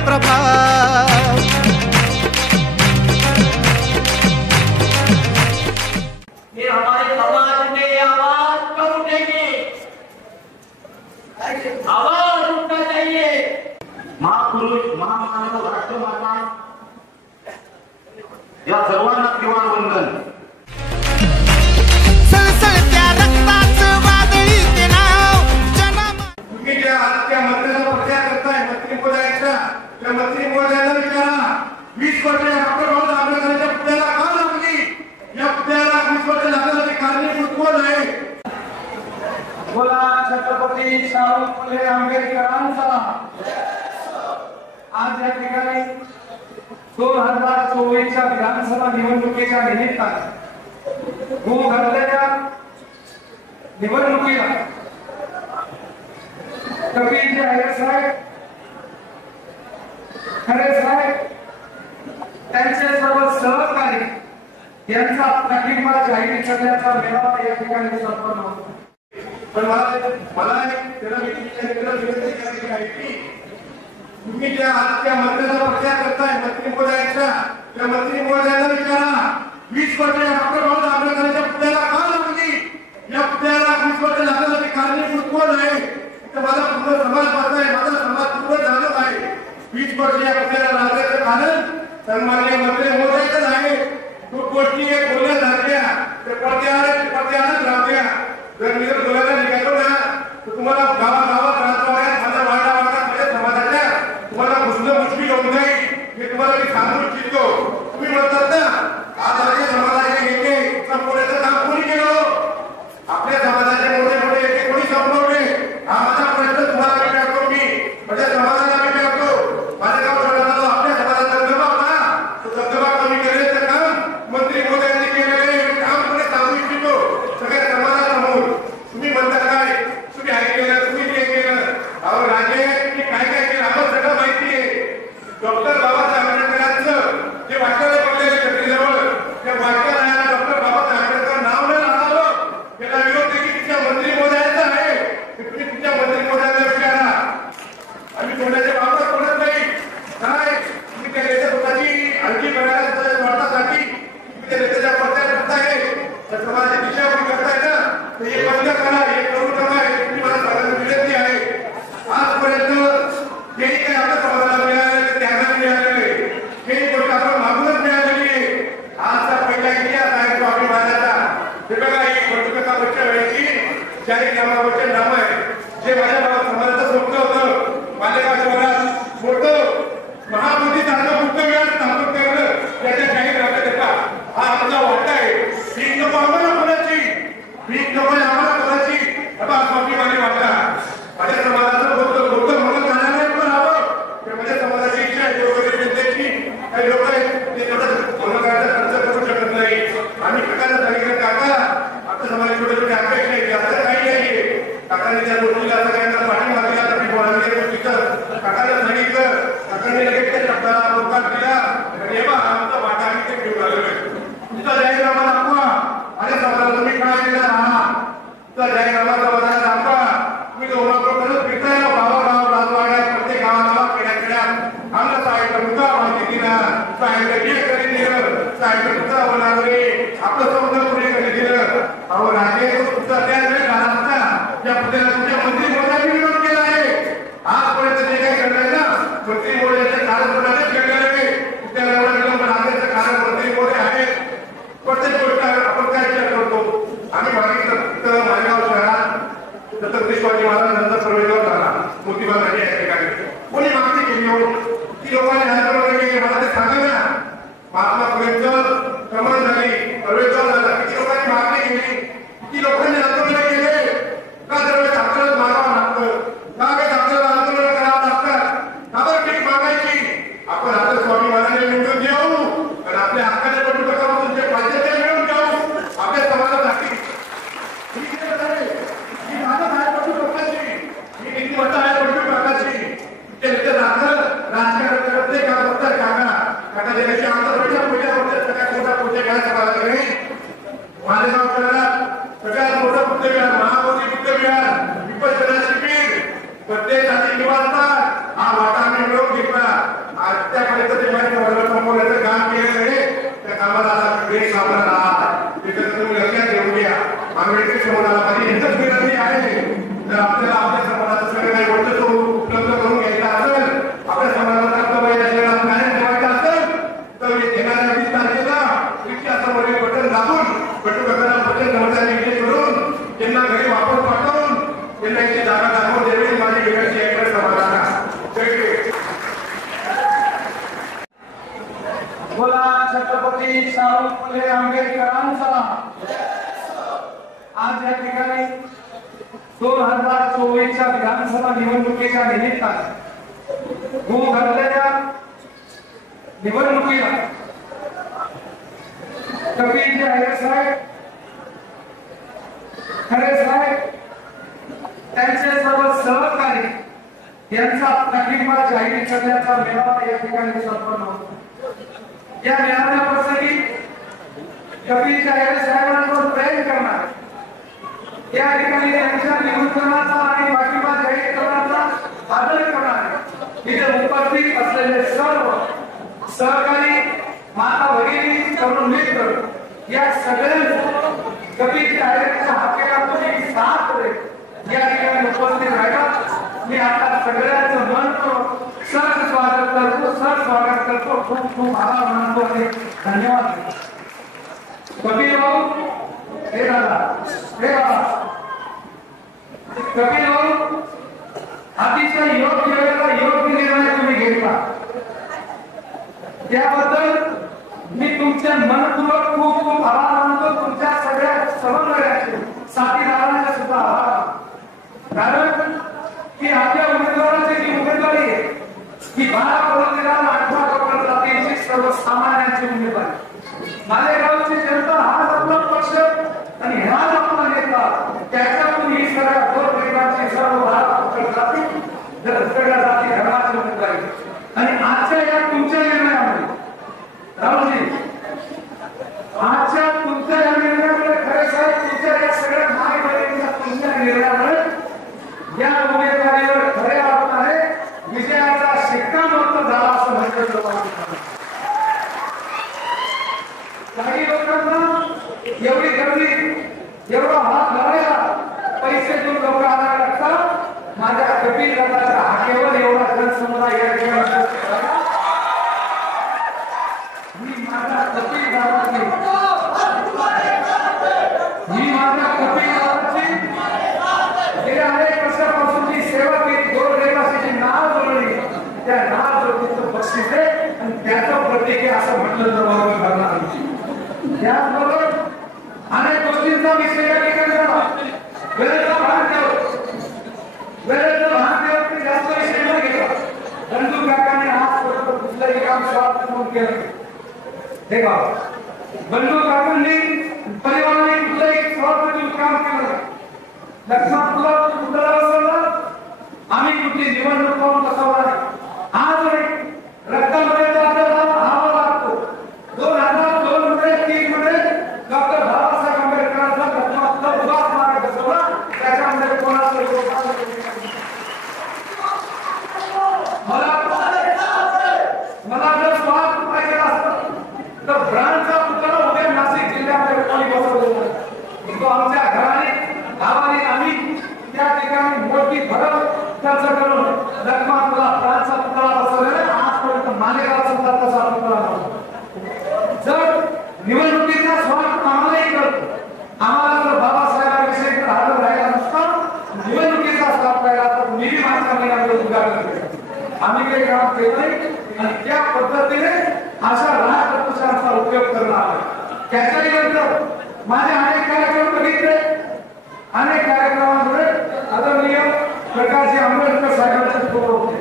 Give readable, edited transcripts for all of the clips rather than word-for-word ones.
प्रभाव। ये हमारे समाज में आवाज कम उठेगी, आवाज उठना चाहिए। महापुरुष, महामानव, राष्ट्रमाता या सर्वांना किमान वंदन। सळसळत्या रक्ताचं वादळी ते नाव जन्म। तुम्ही ज्या आजच्या मंत्र्याचा प्रचार करताय, मंत्री महोदयाचा, त्या मंत्री महोदयाला विचारा 20 वर्ष डॉक्टर बाबासाहेब आंबेडकरांच्या पुतळ्याला का लागली? या पुतळ्याला 20 वर्ष लागण्यासाठी कारणीभूत कोण आहे? बोला छत्रपती शाहू फुले आंबेडकरांचा। आज या ठिकाणी 2024च्या विधानसभा निवडणुकीच्या निमित्ताने होऊ घातलेल्या निवडणुकीला कपिलजी अय्यर साहेब, खरे साहेब, त्यांचे सर्व सहकारी यांचा पाठिंबा जाहीर करण्याचा मेळावा या ठिकाणी संपन्न होतो। पण मला त्याला विनंती करायची आहे की तुम्ही ज्या आजच्या मंत्र्याचा प्रचार करताय, मंत्री महोदयाचा, त्या मंत्री महोदयाला विचारा 20 वर्ष डॉक्टर बाबासाहेब आंबेडकरांच्या पुतळ्याला का लागली? या पुतळ्याला 20 वर्ष लागण्यासाठी कारणीभूत कोण आहे? तर माझा पूर्ण समाज पाहत आहे, माझा समाज पूर्ण जाणत आहे 20 वर्ष या पुतळ्याला लागण्याचं कारण सन्माननीय मंत्री महोदयाच आहे। खूप गोष्टी बोलण्यासारख्या पडद्याआडच राहत्या। जर मी जर बोलायला निघालो ना तर तुम्हाला गावागावात राजवाड्यात माझ्या वाड्यावाड्यात माझ्या समाजाच्या तुम्हाला घुसणं मुश्किल होऊन जाईल, हे तुम्हाला मी सांगू इच्छितो। तुम्ही म्हणतात ना आज आपल्या समाजाचे नेते संपवण्याचं काम कोणी केलं? आपल्या समाजाचे मोठे मोठे नेते कोणी संपवले? हा माझा प्रश्न तुम्हाला विचारतो, मी माझ्या समाजाला विचारतो। माझ्या गाव समाजाला आपल्या समाजाचा दबाव होता, तो दबाव कमी करण्याचं काम मंत्री महोदयांनी केलेले काम कोणी सांगू इच्छितो सगळ्या समाजासमोर। तुम्ही म्हणता काय तुम्ही हे केलं, तुम्ही ते केलं, अहो राजे मी काय काय केलं आम्हाला सगळं माहिती आहे। डॉक्टर बाबासाहेब आंबेडकरांचं जे वाक्याला पडलेले छत्रीजवळ, त्या वाक्याला डॉक्टर बाबासाहेब आंबेडकर नाव न राहावं त्याला विरोध देखील तुमच्या मंत्री महोदयाचा आहे। तुम्ही तुमच्या मंत्री महोदयाला विचारा, आम्ही कोणाच्या बाबत बोलत नाही काय। तुम्ही त्या नेत्या स्वतःची हलकी करायला वाटण्यासाठी तुम्ही त्या नेत्याच्या पत्त्यात करताय, त्या समाजाची दिशाभूल करताय ना, तर हे बंद करा, हे करू नका, हे तुम्ही मला सांगायला विनंती आहे। आजपर्यंत जे काही आपल्या समाजाला मिळालेलं त्याला मिळालेलं आहे, हे गोष्ट आपण मागूनच मिळालेली आहे। आजचा पहिला इतिहास आहे तो आपल्या माझ्याचा। हे बघा ही वर्षाच्या वेळेची जाहीरनामावरचे नाम आहे, जे माझ्या समाजाचं स्वप्न होतं मालेगाव शहरात मोठं महाबोधी सारखं बुद्धविहार स्थापन करणं, त्याच्या जाहीरनाम्यात येतात। हा आमचा वाटा आहे। ही नको आम्हाला कोणाची, ही नको आम्हाला कोणाची, आता स्वाभिमानी वाटा माझ्या समाजाचं मोठं म्हणून जाण्याला पण हवं। माझ्या समाजाची इच्छा आहे बरोबर विद्यार्थी काही लोक आहेत ते तेवढं समाजाचा खर्च करू शकत नाही। आम्ही काकाला सांगितलं काका आपल्या समाजाची छोटे छोटे अपेक्षा आहे, असं काही नाहीये। काकाने त्या गोष्टीला असं काही पाठिंबा दिला तर मी बोलायला गोष्टीचं काकाला सांगितलं, काकाने लगेच त्या शब्दाला प्रोत्साहन दिला, हे बा आमचा वाटा आम्ही ते घेऊन आलेलो आहे। तुमचा जाहीरनामा दाखवा, माझ्या समाजाला तुम्ही काय दिला राहा, तुमचा जाहीरनामा समाजाला दाखवा। तुम्ही दोघांकडून फिरताय गावागाव राजवाड्यात प्रत्येक गावागावात खेड्यात आमचा साहित्य मुद्दा माहिती दिला, साहित्य जे कधी दिलं, साहित्य मुद्दा होणार आपलं समुद्र पुढे कधी दिलं। अहो राजे तुमचा त्या वेळ झाला असता त्या पुढ्याला तुमच्या मंत्री महोदयांनी विरोध केला आहे। आजपर्यंत जे काही घडलंय ना मंत्री महोदयाच्या कार्यक्रमाने घडलेलं आहे, त्या एवढा विलंब लागण्याचं कारण मंत्री महोदय आहेत। प्रत्येक गोष्ट आपण काय विचार करतो, आम्ही मागितलं मालेगाव शहरात छत्रपती शिवाजी महाराजांचा प्रवेश झाला मोतीबाग या ठिकाणी कोणी मागणी केली हो, ती लोकांनी हातावर केली, मला ते सांगा ना। महात्मा फुलेंचं कमान झाली, प्रवेश झाला, किती लोकांनी मागणी केली, किती लोकांनी आंदोलन केले? का दरवेळेस आपल्याला मागावं लागतं, का वेळेस आपल्याला आंदोलन करावं लागतात, का बरं ठीक मागायची? आपण आपल्या स्वाभिमानाने निवडून देऊ आणि आपल्या हक्काच्या बंधुकापासून जे पाहिजे ते मिळून जाऊ आपल्या समाजासाठी। ही माझं आहे बंधू लोकांची, ही नीतिमत्ता आहे बंधू लोकांची। ते राजकारण करत नाही का बघतात काका काका ज्याची आमचा सगळ्यात मोठा प्रोजेक्ट आहे समाजाकडे मालेगाव शहरात सगळ्यात मोठं बुद्धविहार, महाबोधी बुद्धविहार, विपश्यना शिबिर, प्रत्येक जाती निवासस्थान हा वाटा आम्ही मिळवून घेतला। जर आपल्याला आपल्या समाजाचं सगळं काही गोष्ट उपलब्ध करून घ्यायचं असेल, आपल्या समाजाचा कर्तव्य शहरात कायम ठेवायचं असेल, तर येणाऱ्या 20 तारखेला इतिहासामध्ये बटन दाबून बटुकांना बटन नमस्कार करून त्यांना घरी वापस पाठवून त्यांना इथे जागा दाखवून द्यावी माझी विनंती आहे समाजाला. बोला छत्रपती शाहू फुले आंबेडकरांचा. आज या ठिकाणी 2024च्या विधानसभा निवडणुकीच्या निमित्ताने होऊ घातलेल्या निवडणुकीला कपिल जाहीर साहेब, खरे साहेब, त्यांचे सर्व सहकारी यांचा पाठिंबा जाहीर करण्याचा मेळावा या ठिकाणी संपन्न होतो. या मेळाव्याप्रसंगी कपिल जाहीर साहेबांवर प्रेम करणार, या ठिकाणी त्यांच्या निमंत्रणाचा आणि पाठिंबा जाहीर करण्याचा आदर करणार इथे उपस्थित असलेले सर्व सहकारी, माता भगिनी, तरुण मित्र या सगळ्यांना कपिल जाहीरच्या हाकेला एक साथ या ठिकाणी उपस्थित राहिला. मी आता सगळ्यांचं मनपूर्वक सर स्वागत करतो, खूप खूप आभार मानतो आणि धन्यवाद. कपिल भाऊ, हे दादा, हे बाबा, कपिल भाऊ, अतिशय योग्य वेळेला योग्य निर्णय तुम्ही घेतला, त्याबद्दल मी तुमचे मनपूर्वक खूप खूप आभार मानतो. तुमच्या सगळ्या समन्वयाचे, साथीदारांचे सुद्धा आभार. कारण की आपल्या उमेदवाराची जी उमेदवारी आहे ही 12 करोड 18 करोड जातीची सर्वसामान्यांची उमेदवारी. मालेगावची जनता हाच आपला पक्ष आणि हाच आपला नेता, त्याच्यातून ही सगळ्या गोरगरिबांची सर्व 12 करोड जाती, सगळ्या जाती धर्माची उमेदवारी. आणि आजच्या या तुमच्या निर्णयामध्ये राहुलजी, आजच्या तुमच्या या निर्णयामुळे खरे साहेब तुमच्या या सगळ्या मायबहिणींच्या तुमच्या निर्णयामुळे या उमेदवारीवर खऱ्या अर्थाने विजयाचा शिक्कामोर्तब झाला असं म्हटलं जातं. काही लोकांना एवढी गर्दी, एवढा हात लावायला, पैसे देऊन लोक आणायला लागतात. माझ्या कपिल दादाच्या हाकेवर एवढा जनसमुदाय या ठिकाणी मी माझ्या कपिल दादाची गेल्या अनेक वर्षापासून जी सेवा केली, गोरगरिबाची नाव जोडली, त्या नाव जोडणीचं बक्षीस आहे आणि त्याचं प्रतीक आहे असं म्हटलं तर बरोबर करणार. त्याचबरोबर अनेक गोष्टींचा विषय या ठिकाणी झाला. वेळेचा भान ठेवत जास्त विषय न घेतला. बंधू काकांनी आजपर्यंत कुठलंही काम स्वार्थ म्हणून केलं. हे बाबा, बंधू काकांनी परिवाराने कुठलंही स्वार्थ घेऊन काम केलं. लक्षात तुला बसवलं, आम्ही कुठली निवडणूक पाहून बसवला. आज रक्तामध्ये आपल्याला हवा लागतो. 2002 मध्ये 3 मध्ये डॉक्टर बाबासाहेब आंबेडकरांचा रत्नात्मक उभाच मार्ग बसवला. त्याच्यामध्ये कोणाचं मला जर स्वार्थ पाहिजे असतं तर ब्रांडचा पुतळा उद्या नाशिक जिल्ह्यामध्ये कोणी बसवलेला तो आमच्या घराने गावाने आम्ही त्या ठिकाणी मोठी भरव खर्च करून लखमापूरला प्रांतचा पुतळा बसवलेला. आजपर्यंत मालेगाव सुद्धा तसा पुतळा नव्हता. जर निवडणुकीचा स्वार्थ आम्हालाही करतो, आम्हाला जर बाबासाहेबांविषयी आदर राहिला नसता, निवडणुकीचा स्वार्थ राहिला तर मी माझ्या महिन्यामध्ये उद्घाटन केलं. आम्ही काही काम केलं आणि त्या पद्धतीने अशा राजप्रतिष्ठानचा उपयोग करणार. त्याच्याही नंतर माझे अनेक कार्यक्रम बघितले. अनेक कार्यक्रमांमध्ये आदरणीय प्रकाशजी आंबेडकर साहेबांचे फोटो होते.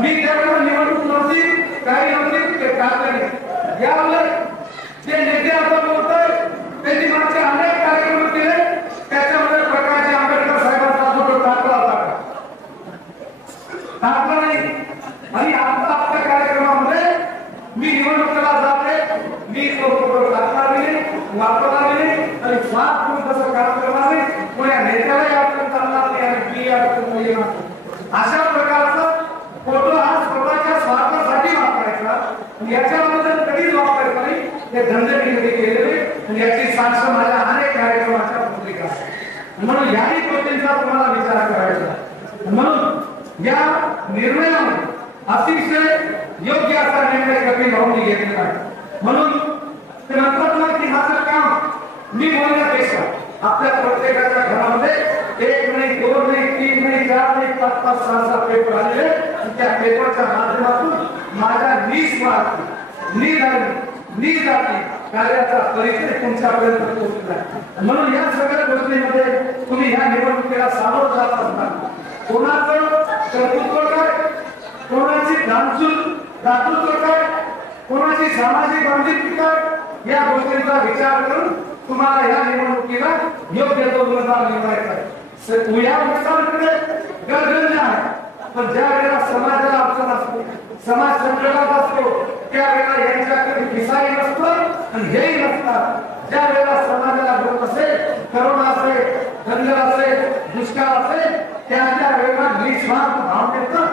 मी त्यावेळेला निवडणूक नव्हती, काही नव्हती, ते काढले. यावर जे नेते आता बोलतोय त्यांनी माझे अनेक कार्यक्रम केले. त्याच्यामध्ये प्रकाशजी आंबेडकर साहेबांचा फोटो टाकला होता, टाकला नाही. आणि आता आपल्या कार्यक्रमामध्ये मी निवडणुकीला जाते, मी तो फोटो टाकणार नाही, वापरणार नाही आणि स्वार्थ म्हणून तसं काम करणार नाही. कोण्या नेत्यालाही अडचण चालणार नाही आणि मी अडचण येणार. अशा प्रकारचा फोटो हा स्वतःच्या स्वार्थासाठी वापरायचा, याच्याबद्दल कधीच वापरायचा नाही. हे धंदे मी कधी केलेले आणि याची साक्ष माझ्या अनेक कार्यक्रमाच्या पत्रिका. म्हणून याही गोष्टींचा तुम्हाला विचार करायचा. म्हणून या निर्णयामध्ये अतिशय योग्य असा निर्णय कपिल भाऊंनी घेतलेला आहे. म्हणून ते म्हणतात ना की माझं काम मी बोलण्यापेक्षा आपल्या प्रत्येकाच्या घरामध्ये 1 नाही 2 नाही 3 नाही 4 नाही 5 5 6 6 पेपर आलेले. त्या पेपरच्या माध्यमातून माझ्या निजाती कार्याचा परिचय तुमच्यापर्यंत पोहोचला. म्हणून या सगळ्या गोष्टींमध्ये तुम्ही ह्या निवडणुकीला सामोरं जात असता. कोणाचं कर्तृत्व काय, कोणाची दातृत्व काय, कोणाची सामाजिक बांधिलकी काय, या गोष्टींचा विचार करून तुम्हाला या निवडणुकीला योग्य तो उमेदवार निवडायचा आहे. या उमेदवाराकडे गरजेचे आहे. पण ज्या वेळेला समाजाला अडचण असतो, समाज संकटात असतो, त्यावेळेला यांच्याकडे दिसाही नसतं आणि हेही नसतात. ज्या वेळेला समाजाला गरज असेल, करोना असेल, दंगल असेल, दुष्काळ असेल, त्या वेळेला निस्वार्थ भावनेतून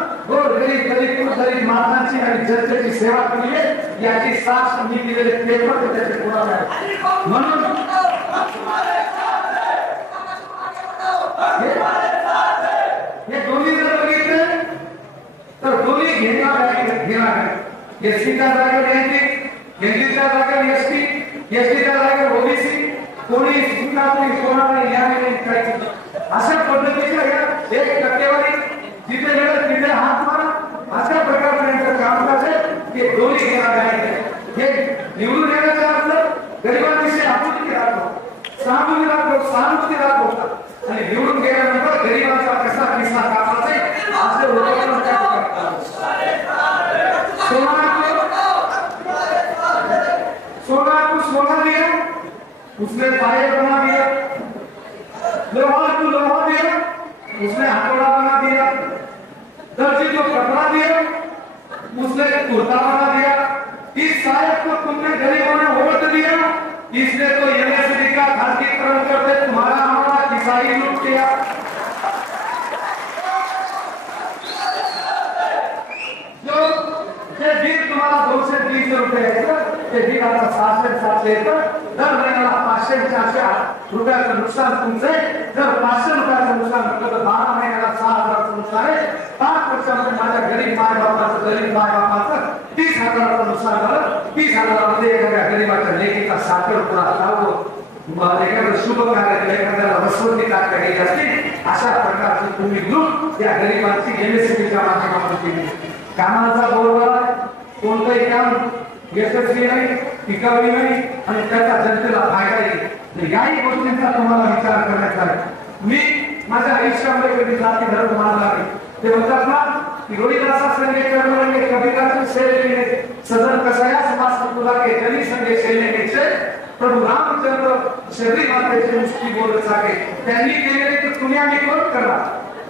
गरीब मातांची आणि जनतेची सेवा केली आहे याची साक्ष मी दिलेले पेपर त्याचे पुरावे आहेत. म्हणून हे दोन्ही जर बघितले तर दोन्ही घेणार आहे. एसटीच्या जागेवर एनटी, एनटीच्या जागेवर एसटी, एसटीच्या जागेवर ओबीसी, कोणी कोणाला याने करायचं. अशा पद्धतीच्या या 1% जिथे गेलं तिथे हात मारा, अशा प्रकारचं कामकाज आहे ते दोन्ही घेणार आहे. हे निवडून येण्याचा अर्थ गरिबांविषयी आपुलकी राखतो, सहानुभूती राखतो आणि निवडून गेल्यानंतर गरिबांचा कसा किस्सा काढायचा असे लोकांना काय करतात. सोना दिया, उसने पाए बना दिया. लोहा को लोहा दिया, उसने हथौड़ा बना दिया. दर्जी को कपड़ा दिया, उसने कुर्ता बना दिया. इस साहब को तुमने गरीबों ने वोट दिया, इसने तो यूनिवर्सिटी का खासगीकरण करके तुम्हारा हमारा ईसाई लूट किया. जो ये बिल तुम्हारा 200-300 रुपये है, ये बिल आता 700 दर महिन्याला 500-400 रुपयाचं नुकसान तुमचे. जर 500 रुपयाचं नुकसान म्हटलं तर 12 महिन्याला 6,000चं नुकसान आहे. 5 वर्षामध्ये माझ्या गरीब मायबापाचं 30,000चं नुकसान झालं. 30,000मध्ये एखाद्या गरीबाच्या लेकीचा साखरपुडा लावतो, एखादं शुभ कार्य एखाद्याला वसवती टाका गेली असते. अशा प्रकारची तुम्ही लूट या गरीबांची एमएससीच्या माध्यमातून केली. कामाचा बोलवा कोणतंही काम यशस्वी नाही, टिकावी नाही आणि त्याचा जनतेला फायदा येईल. याही गोष्टींचा तुम्हाला विचार करण्याचा आहे. मी माझ्या आयुष्यामध्ये कधी जाती धर्म मानला नाही. ते म्हणतात ना की रोहिदासा संगे कर्मरंगे कबीराचे शैली सदन कसाया समाज तुला के जनी संगे शैली से प्रभू रामचंद्र शबरी मातेचे मुस्ती बोलत सागे. त्यांनी केलेले तर तुम्ही आम्ही कोण करा.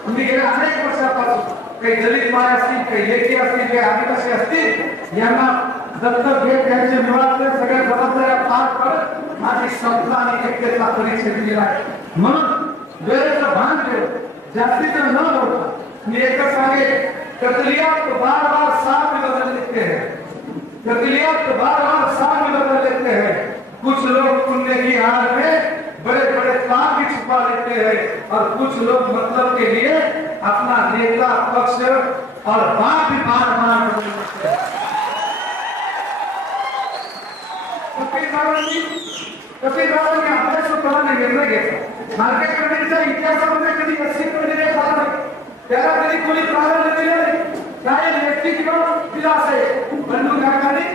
तुम्ही गेल्या अनेक वर्षापासून काही दलित माय असतील, काही लेखी असतील, काही आदिवासी असतील, यांना दत्तक घेत त्यांचे मुळातल्या सगळ्या जबाबदाऱ्या पार करत माझी समता आणि ऐक्यता परिचय दिलेला आहे. म्हणून वेळेचं भान ठेव, जास्तीचं न बोलता मी एकच सांगेन, कतलियात बार-बार साथ में बदल लेते हैं, कतलियात बार-बार साथ में बदल लेते हैं. कुछ लोग पुण्य की आड़ में बड़े-बड़े पाप भी छुपा लेते हैं और कुछ लोग मतलब के लिए अपना नेता, पक्ष और बाप भी बार-बार बदल लेते हैं. कपिल बाबांनी आपल्या स्वतःने निर्णय घेतला. मार्केट कमिटीच्या इतिहासामध्ये कधी अस्तित्व निर्णय झाला नाही, त्याला कधी कोणी प्राधान्य दिले नाही. काय व्यक्ती किंवा दिला असेल बंधू काकांनी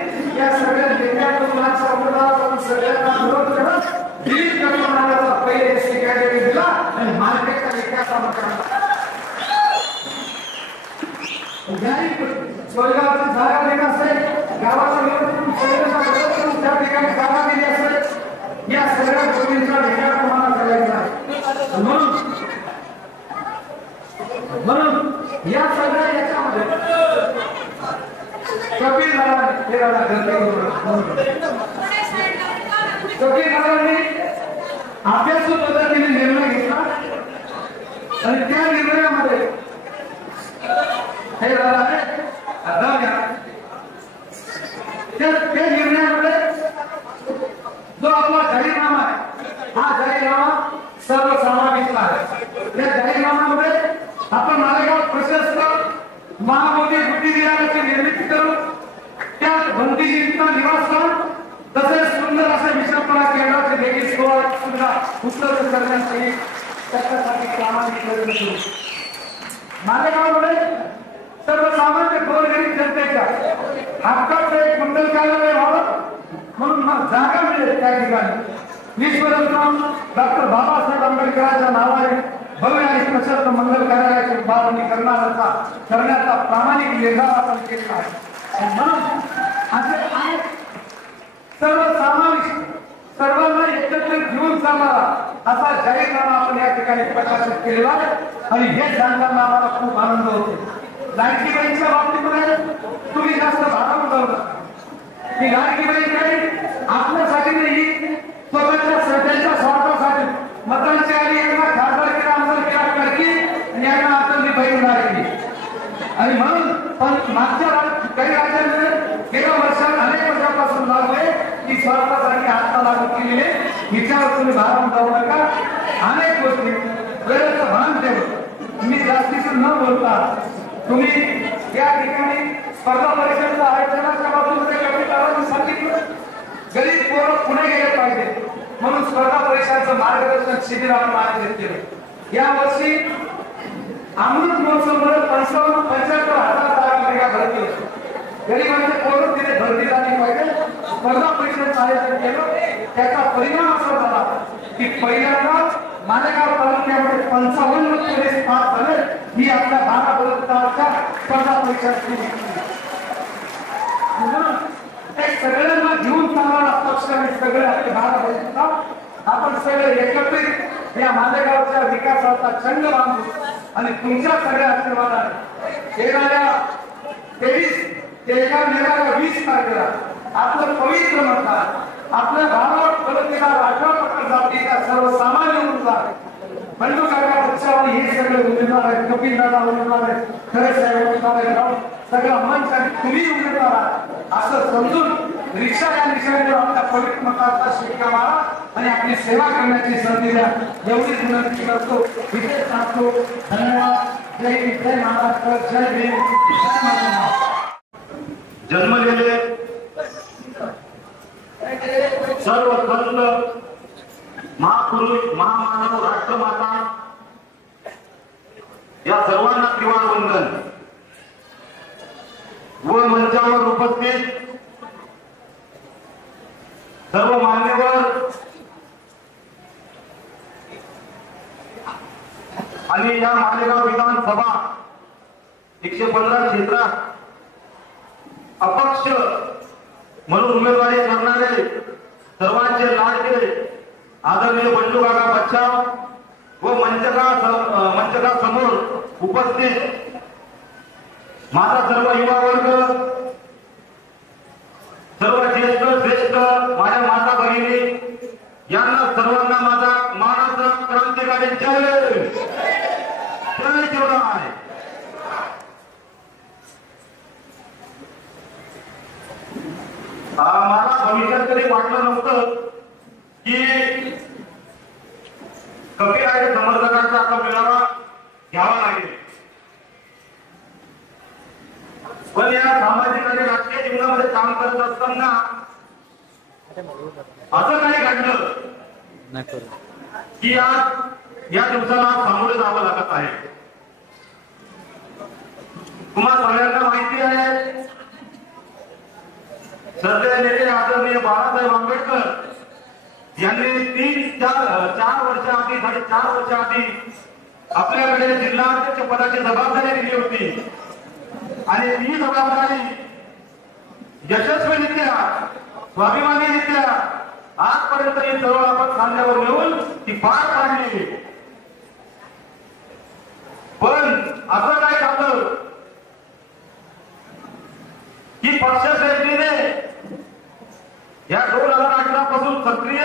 या सगळ्या नेत्यांना माझ्या संप्रदायाला सगळ्यांना विरोध करत दिलीप गणमानाचा पहिले एससी कॅटेगरी दिला आणि मार्केटच्या इतिहासामध्ये सोयगावची जागा दिली असेल, गावाचा विरोध त्या ठिकाणी जागा दिली असेल, या सगळ्या गोष्टींचा विचार तुम्हाला करायचा आहे. म्हणून या सगळ्या याच्यामध्ये कपिल दादांनी अभ्यासू पद्धतीने निर्णय घेतला आणि त्या निर्णयामध्ये हे दादा त्या निर्णयामध्ये जो आपला जाहीरनामा आहे, हा जाहीरनामा सर्वसमावेशक या जाहीरनाम्यामध्ये आपण मालेगाव प्रशस्त महामोदी बुद्धिविहाराची निर्मिती करू, त्यात बंदिजींना निवासस्थान तसेच सुंदर असे विश्रामपणा केंद्राचे देखील सुविधा उपलब्ध करण्यासाठी त्याच्यासाठी प्रामाणिक प्रयत्न करू. मालेगावमध्ये सर्वसामान्य गोरगरीब जनतेच्या हक्काचं एक मंगल कार्यालय व्हावं म्हणून जागा मिळेल त्या ठिकाणी विश्वरत्न डॉक्टर बाबासाहेब आंबेडकरांच्या नावाने भव्य आणि प्रशस्त मंगल कार्यालयाची उभारणी करण्याचा प्रामाणिक निर्धार आपण केला आहे. म्हणून असे अनेक सर्वसामान्य सर्वांना एकत्र घेऊन चालणारा असा जाहीरनामा आपण या ठिकाणी प्रकाशित केलेला आहे आणि हे जाणताना आम्हाला खूप आनंद होतो. लाडकी बहीणच्या बाबतीमध्ये तुम्ही जास्त भाडा उडवला की लाडकी बहीण काही आपल्यासाठी नाही, स्वतःच्या सध्याच्या स्वार्थासाठी मतांची आली यांना खासदार केला आमदार केला करकी आणि यांना आपली बहीण लागली. आणि म्हणून पण मागच्या काही राज्यांमध्ये गेल्या वर्षात अनेक वर्षापासून लागू आहे की स्वार्थासाठी आता लागू केलेले हिच्यावर तुम्ही भार उडवू नका. अनेक गोष्टी वेळेचं भान ठेव. मी जास्तीचं न बोलता तुम्ही या ठिकाणी स्पर्धा परीक्षेच्या आयोजनाच्या बाबतीमध्ये कवितावांनी सांगितलं गरीब पोरं पुणे गेले पाहिजे म्हणून स्पर्धा परीक्षांचं मार्गदर्शन शिबिर आपण आयोजित केलं. या वर्षी अमृत महोत्सवमध्ये 75,000 जागा भरती होती. गरिबांचे पोरं तिथे भरती झाली पाहिजे स्पर्धा परीक्षेचं आयोजन केलं. त्याचा परिणाम असा झाला की पहिल्यांदाच मालेगाव तालुक्यामध्ये 55 पोलीस पास झाले. ही आपल्या भारताच्या स्पर्धा परीक्षांची सगळ्यांना घेऊन चालणारा पक्ष आणि सगळे आपले भारत आपण सगळे एकत्रित या मालेगावच्या विकासाचा छंद बांधू आणि तुमच्या सगळ्या आशीर्वादाने येणाऱ्या 23 ते 20 तारखेला आपलं पवित्र मतदान आपल्या भागात तालुक्याला 18 पकड जातीच्या सर्वसामान्य उमेदवार बंडू काका पक्षावर हे सगळे उमेदवार आहेत. कपिल दादा उमेदवार आहेत, खरे साहेब उमेदवार आहेत, सगळा मंच आणि तुम्ही उमेदवार आहात असं समजून रिक्षा या निशाण्यावर आपल्या पवित्र मताचा शिक्का मारा आणि आपली सेवा करण्याची संधी द्या एवढीच विनंती करतो. इथे सांगतो धन्यवाद. जय हिंद, जय महाराष्ट्र, जय भीम, जय महाराष्ट्र. जन्मलेले सर्व संत महापुरुष महामानव राष्ट्रमाता या सर्वांना त्रिवार वंदन व मंचावर उपस्थित सर्व मान्यवर आणि या मालेगाव विधानसभा 115 क्षेत्रात अपक्ष म्हणून उमेदवारी करणारे सर्वांचे लाडके आदरणीय बंडू काका बच्चाव व मंचका समोर उपस्थित माझा सर्व युवा वर्ग, सर्व ज्येष्ठ श्रेष्ठ माझ्या माता भगिनी यांना सर्वांना माझा मानाचा क्रांतिकारी जय शिवराय. मला भविष्यात तरी वाटलं नव्हतं की कपिल आहे समर्थकांचा आता मेळावा घ्यावा लागेल. पण या सामाजिक आणि राजकीय जीवनामध्ये काम करत असताना असं काही घडलं की आज या दिवसाला सामोरे जावं लागत आहे. तुम्हाला सगळ्यांना माहिती आहे सध्या नेते आदरणीय बाळासाहेब आंबेडकर यांनी 4 वर्ष आधी 4.5 वर्ष आधी आपल्याकडे जिल्हाध्यक्ष पदाची जबाबदारी दिली होती आणि ती जबाबदारी यशस्वीरित्या स्वाभिमानीरित्या आजपर्यंत ही चळवळ आपण खांद्यावर घेऊन ती पार पाडली. पण असं काय झालं की पक्षश्रेष्ठीने या 2018 पासून सक्रिय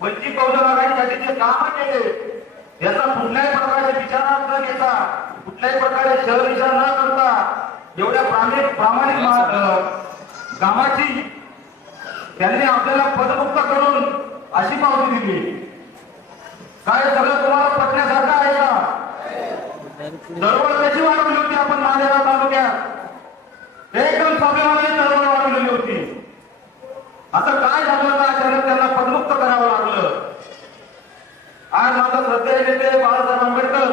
वंचित बहुजन आघाडीसाठी जे काम केले याचा कुठल्याही प्रकारे विचार न घेता कुठल्याही प्रकारे शहर विचार न करता एवढ्या प्रामाणिक कामाची त्यांनी आपल्याला पदमुक्त करून अशी पावती दिली. काय सगळं तुम्हाला पटण्यासारखं आहे चळवळ कशी वाढवली होती आपण मालेगाव तालुक्यात एकदम स्वाभिमानाने चळवळ वाढवलेली होती. आता काय झालं का अचानक त्यांना पदमुक्त करावं लागलं. आज माझा श्रद्धेय नेते बाळासाहेब आंबेडकर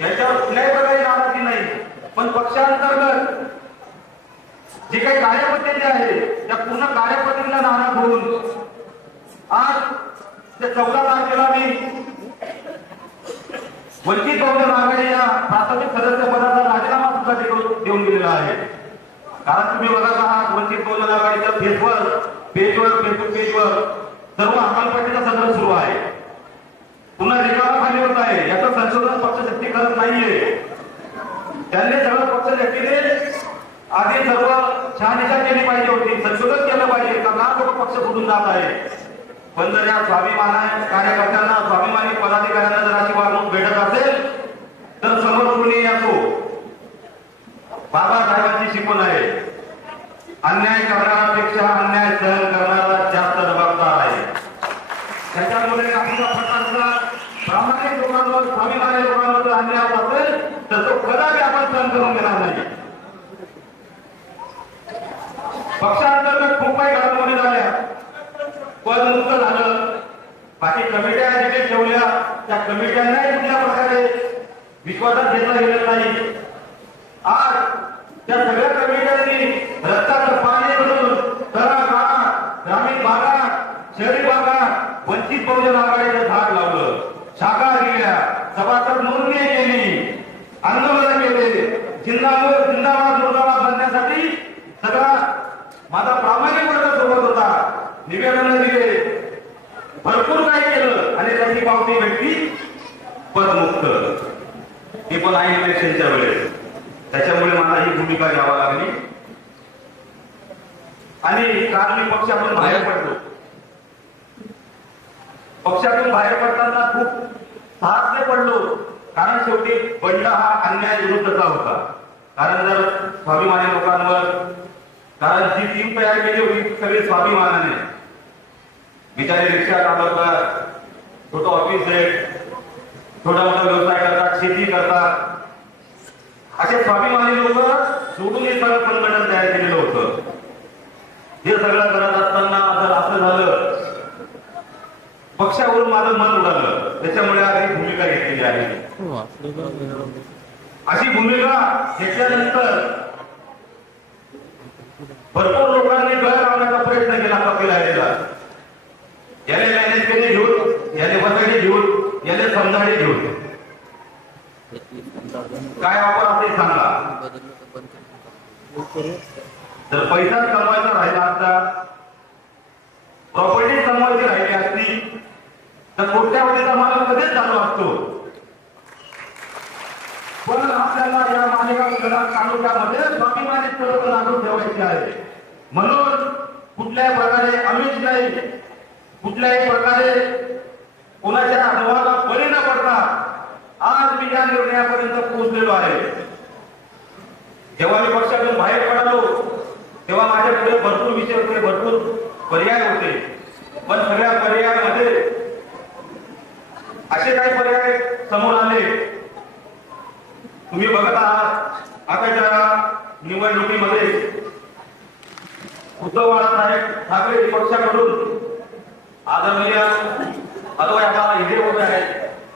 याच्यावर कुठल्याही प्रकारे नाराजी नाही, पण पक्षांतर्गत जे काही कार्यपद्धती आहे त्या पूर्ण कार्यपद्धतीला नाराज होऊन आज ते 14 तारखेला मी वंचित बहुजन आघाडी या प्राथमिक सदस्य पदाचा राजीनामा सुद्धा देऊन दिलेला आहे. कारण तुम्ही बघत आहात वंचित बहुजन आघाडीच्या फेसबुक पेजवर सर्व हकालपट्टीचा संदर्भ सुरू आहे. पुन्हा रिकामा खाली होत आहे. याचं संशोधन पक्ष शक्ती करत नाहीये. त्यांनी सगळं पक्ष शक्तीने आधी सर्व शहानिशा केली पाहिजे होती, संशोधन केलं पाहिजे का लोक पक्ष सोडून जात आहे. पण जर या स्वाभिमानी कार्यकर्त्यांना स्वाभिमानी पदाधिकाऱ्यांना जर अशी वागणूक भेटत असेल तर समोर कोणी असो, बाबासाहेबांची शिकवण आहे, अन्याय करणाऱ्यापेक्षा अन्याय सहन करणारा जास्त जबाबदार आहे. त्याच्यामुळे आपल्या प्रकारचा प्रामाणिक लोकांवर स्वाभिमानी लोकांवर अन्याय होत असेल तर तो कदापि आपण सहन करून घेणार नाही. पक्षांतर्गत खूप काही घडामोडी झाल्या, पद मुक्त झालं, बाकी कमिट्या जिथे ठेवल्या त्या कमिट्यांनाही कुठल्या प्रकारे विश्वासात घेतला गेलेला नाही. आज त्या सगळ्या कमिट्यांनी रस्त्याचं पाणी करून तळागाळात, ग्रामीण भागात, शहरी भागात वंचित बहुजन आघाडीचं झाड लावलं, शाखा दिल्या, सभासद नोंदणी केली, आंदोलन केले, जिंदाबाद मुर्दाबाद बनण्यासाठी सगळा माझा प्रामाणिक वर्ग सोबत होता. निवेदन दिले, भरपूर काय केलं आणि त्याची पावती भेटली पदमुक्त. हे पण आहे इलेक्शनच्या वेळेस. त्याच्यामुळे मला ही भूमिका घ्यावी लागली आणि काल मी पक्षातून बाहेर पडलो. पक्षातून बाहेर पडताना खूप साहसने पडलो, कारण शेवटी बंड हा अन्याय विरुद्धचा होता. कारण जर स्वाभिमानी लोकांवर, कारण जी टीम तयार केली होती सगळी स्वाभिमानाने, बिचारे रिक्षा चालवतात, छोटं ऑफिस आहे, छोटा मोठा व्यवसाय करतात, शेती करतात, असे स्वाभिमानी लोक सोडून हे सगळं संघटन तयार केलेलं होतं. हे सगळं करत असताना जर असं झालं, पक्षावरून माझं मन उडालं. त्याच्यामुळे आज ही भूमिका घेतलेली आहे. अशी भूमिका घेतल्यानंतर भरपूर लोकांनी गळ लावण्याचा प्रयत्न केला पक्षाला. याने मॅनेज केले घेऊन, याने बसाडे घेऊन, याने समजाडे घेऊन, काय वापर असे सांगा. जर पैसा कमवायचा राहिला असता, प्रॉपर्टी कमवायची राहिली असती तर कोट्यावधीचा माल कधीच चालू असतो. पण आपल्याला या मालेगाव तालुक्यामध्ये स्वाभिमानी चळवळ लागू ठेवायची आहे. म्हणून कुठल्याही प्रकारे आम्हीच नाही, कुठल्याही प्रकारे कोणाच्या अनुभवाला बळी न पडता आज मी या निर्णयापर्यंत पोहोचलेलो आहे. जेव्हा मी पक्षातून बाहेर पडलो तेव्हा माझ्याकडे भरपूर विषय होते, भरपूर पर्याय होते. पण सगळ्या पर्यायामध्ये असे काही पर्याय समोर आले. तुम्ही बघत आहात आताच्या निवडणुकीमध्ये उद्धव बाळासाहेब ठाकरे पक्षाकडून आदरणीय अद्वै आम्हाला इथे उभे आहेत,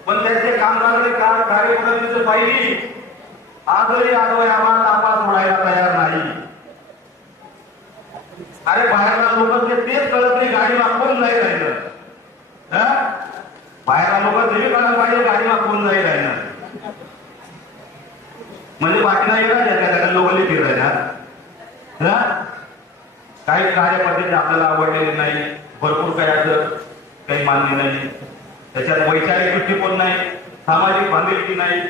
पण त्यांचे कामगारांनी कार्यपद्धती पाहिली. आजही अद्वै आम्हाला तापा सोडायला तयार नाही. अरे बाहेरला लोक तेच कळत नाही, गाडी मागून नाही राहिलं. बाहेरला लोक तरी कळायला पाहिजे, गाडी मागून नाही राहिलं म्हणजे बाकी नाही का लोकांनी फिरायला. काही कार्यपद्धती आपल्याला आवडलेली नाही, भरपूर काही असं काही मान्य नाही, त्याच्यात वैचारिक दृष्टिकोन नाही, सामाजिक बांधिलकी नाही,